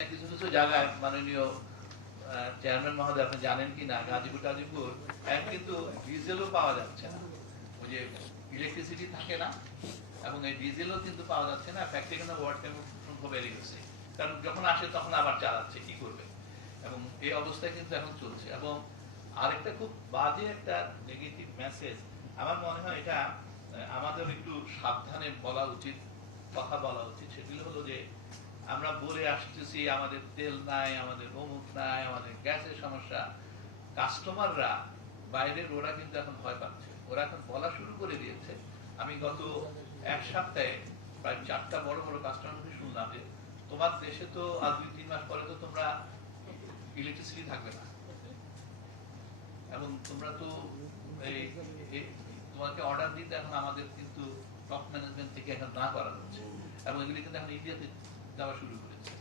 কিছু কিছু জায়গায় মাননীয় চেয়ারম্যান মহোদয় আপনি জানেন কিনা গাজীপুর টাজীপুর কিন্তু ডিজেলও পাওয়া যাচ্ছে না, ওই যে ইলেকট্রিসিটি থাকে না এবং এই ডিজেলও কিন্তু পাওয়া যাচ্ছে না। ফ্যাক্টরি কিন্তু ওয়ার্ড সংখ্যা বেড়ে গেছে, কারণ যখন আসে তখন আবার চালাচ্ছে, কি করবে? এবং এই অবস্থায় কিন্তু এখন চলছে। এবং আরেকটা খুব বাজে একটা নেগেটিভ মেসেজ, আমার মনে হয় এটা আমাদের একটু সাবধানে বলা উচিত, কথা বলা উচিত। সেগুলো হলো যে আমরা বলে আসতেছি আমাদের তেল নাই, আমাদের অমুক নাই, আমাদের গ্যাসের সমস্যা। কাস্টমাররা বাইরের ওরা কিন্তু এখন ভয় পাচ্ছে, ওরা এখন বলা শুরু করে দিয়েছে। আমি গত এক সপ্তাহে প্রায় 4টা বড় বড় কাস্টমারকে শুনলাম যে তোমার দেশে তো আর 2-3 মাস পরে তো তোমরা ইলেকট্রিসিটি থাকবে না, এবং তোমরা তো এই তোমাকে অর্ডার দিতে এখন আমাদের কিন্তু টপ ম্যানেজমেন্ট থেকে এখন না করা হচ্ছে, এবং এগুলি কিন্তু এখন ইন্ডিয়াতে যাওয়া শুরু করেছে।